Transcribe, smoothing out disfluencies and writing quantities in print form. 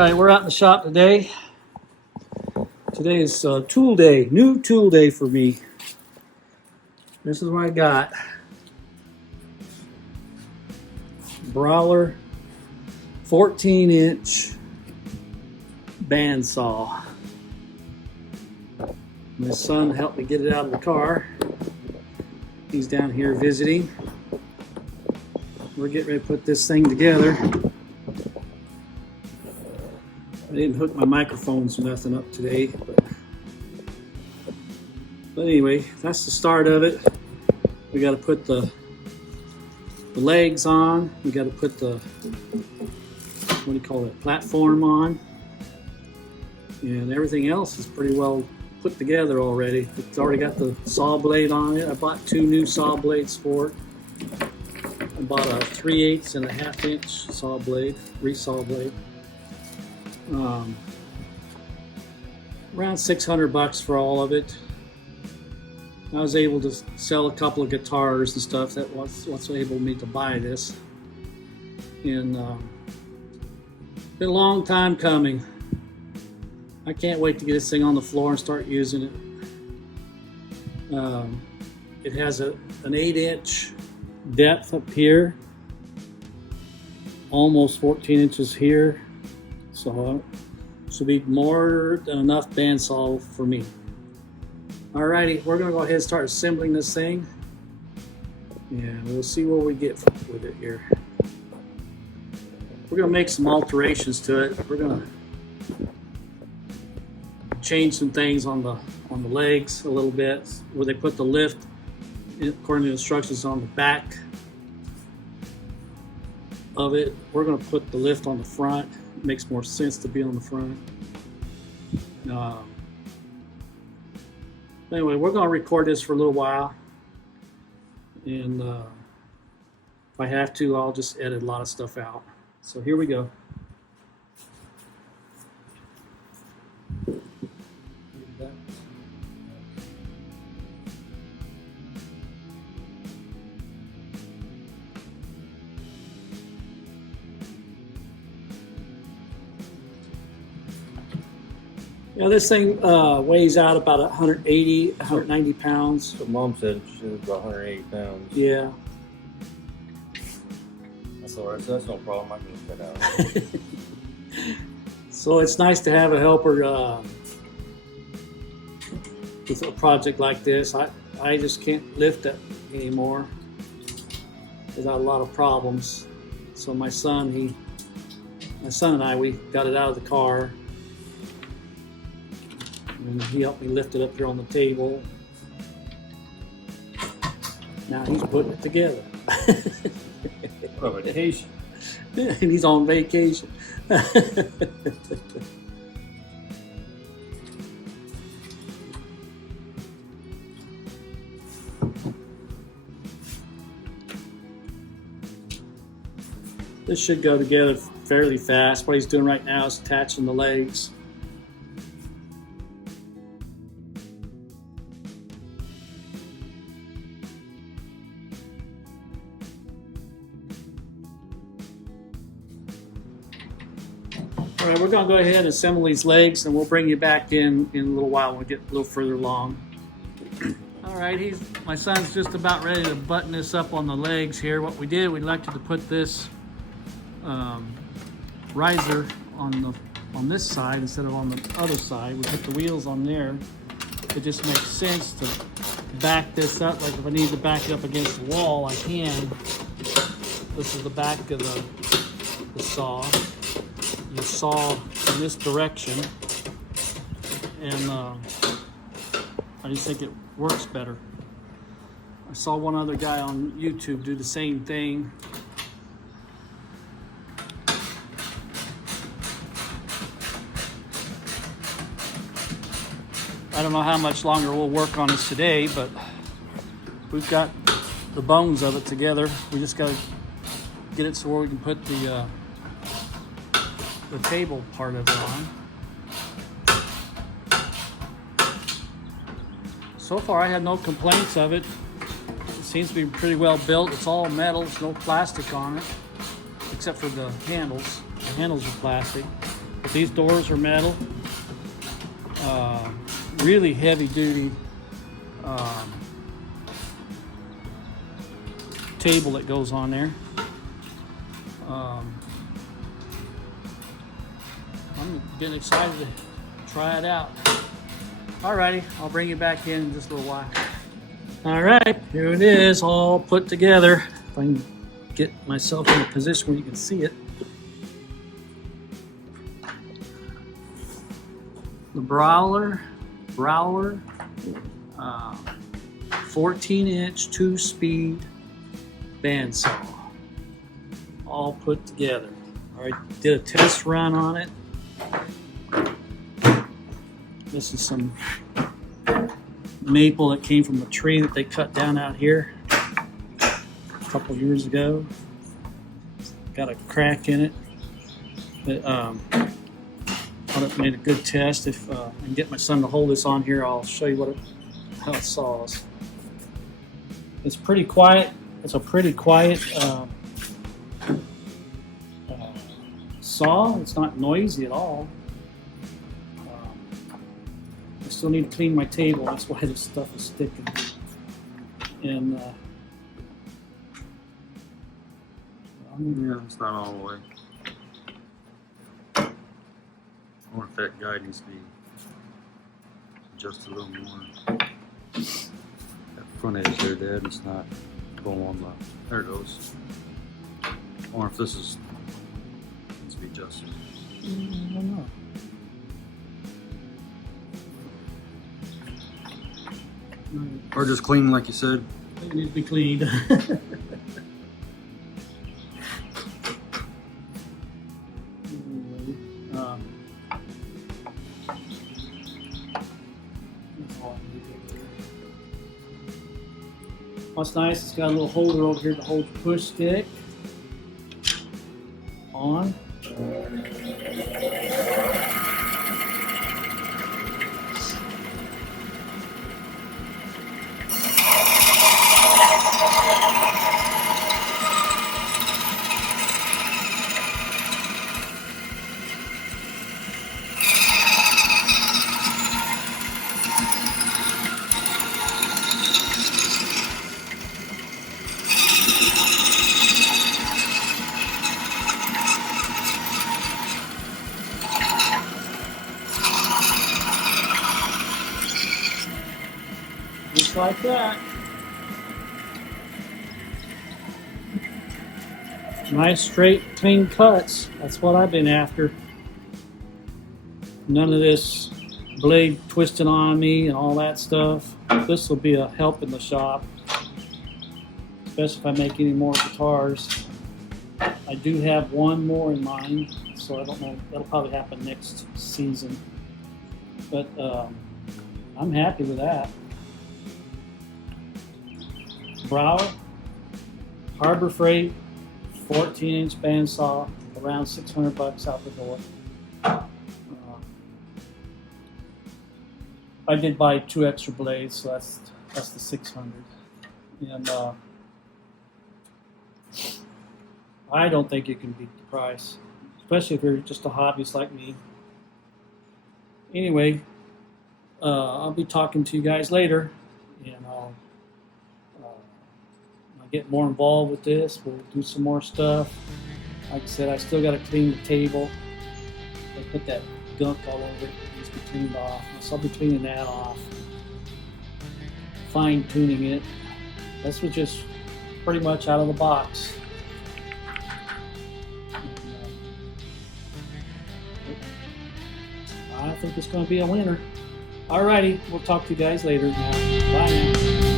right, we're out in the shop today. Today is tool day, new tool day for me. This is what I got. Bauer 14-inch bandsaw. My son helped me get it out of the car. He's down here visiting. We're getting ready to put this thing together. I didn't hook my microphones or nothing up today, but anyway, that's the start of it. We got to put the legs on. We got to put the, what do you call it, platform on, and everything else is pretty well put together already. It's already got the saw blade on it. I bought 2 new saw blades for it. I bought a 3/8 and a 1/2 inch saw blade, resaw blade. Around $600 for all of it. I was able to sell a couple of guitars and stuff. That was what's able me to buy this. And been a long time coming. I can't wait to get this thing on the floor and start using it. It has an 8-inch depth up here, almost 14 inches here. So should be more than enough bandsaw for me. Alrighty, we're gonna go ahead and start assembling this thing, and we'll see what we get with it here. We're gonna make some alterations to it. We're gonna change some things on the legs a little bit, where they put the lift, according to the instructions, on the back of it. We're gonna put the lift on the front. It makes more sense to be on the front. Anyway, we're going to record this for a little while, and if I have to, I'll just edit a lot of stuff out. So here we go. Yeah, this thing weighs out about 180, 190 pounds. So Mom said she was about 180 pounds. Yeah. That's all right. So that's no problem. I can just cut out. So it's nice to have a helper with a project like this. I just can't lift it anymore without a lot of problems. So my son and I, we got it out of the car. And he helped me lift it up here on the table. Now he's putting it together. On vacation. And he's on vacation. This should go together fairly fast. What he's doing right now is attaching the legs. All right, we're going to go ahead and assemble these legs, and we'll bring you back in a little while when we get a little further along. All right, my son's just about ready to button this up on the legs here. What we did, we elected to put this riser on this side instead of on the other side. We put the wheels on there. It just makes sense to back this up. Like if I need to back it up against the wall, I can. This is the back of the saw. You saw in this direction, and I just think it works better. I saw one other guy on YouTube do the same thing. I don't know how much longer we'll work on this today, but we've got the bones of it together. We just got to get it so where we can put the table part of it on. So far I had no complaints of it. It seems to be pretty well built. It's all metal, there's no plastic on it, except for the handles. The handles are plastic. But these doors are metal. Really heavy duty table that goes on there. I'm getting excited to try it out. Alrighty, I'll bring you back in just a little while. Alright, here it is, all put together. If I can get myself in a position where you can see it. The Bauer 14-inch 2-speed bandsaw, all put together. All right, did a test run on it. This is some maple that came from a tree that they cut down out here a couple years ago. Got a crack in it. But, thought it made a good test. If I can get my son to hold this on here, I'll show you how it saws. It's pretty quiet. It's a pretty quiet saw. It's not noisy at all. I still need to clean my table. That's why this stuff is sticking. And yeah, it's not all the way. I wonder if that guide needs to be just a little more. That front edge there, Dad, it's not going on the. There it goes. I wonder if this needs to be adjusted. I don't know. Or just clean, like you said. It needs to be cleaned. What's nice, it's got a little holder over here to hold the push stick on. Just like that. Nice, straight, clean cuts. That's what I've been after. None of this blade twisting on me and all that stuff. This will be a help in the shop, especially if I make any more guitars. I do have one more in mind, so I don't know. That'll probably happen next season. But I'm happy with that. Bauer, Harbor Freight, 14-inch bandsaw, around $600 out the door. I did buy 2 extra blades, so that's the 600. And I don't think you can beat the price, especially if you're just a hobbyist like me. Anyway, I'll be talking to you guys later, and I'll get more involved with this. We'll do some more stuff. Like I said, I still got to clean the table. I put that gunk all over it. It needs to be cleaned off. So I'll be cleaning that off, fine tuning it. This was just pretty much out of the box. I think it's going to be a winner. Alrighty, we'll talk to you guys later now. Bye now.